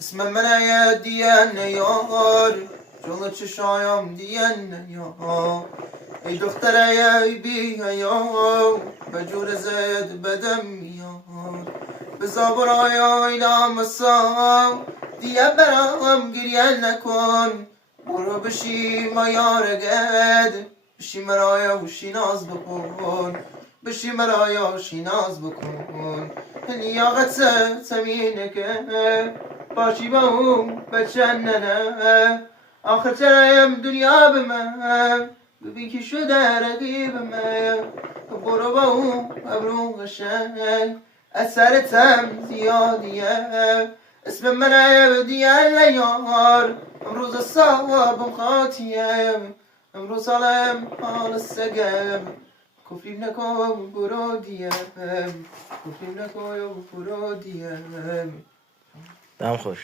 اسم من دیان یار جلو چشایم دیان یار ای دختره ای بی حیا به جور زد بدم میاد به زابرای آینام سام دیگه برام گریه نکن برو بشی ما یارگد بشی مرایا وشی ناز بکن بشی مرایا وشی ناز بکن لیاقت زمینه که باشی با اون بچننه آخر چرایم دنیا به من ببین که شده رقیب من برو با اون ابرو قشنگ اثرتم زیادیه اسم من دیگه یار امروز صاحبم خاطیم امروز سالم حال سگم کفریم نکن برو دیم کفریم نکن برو دیم دم خوش.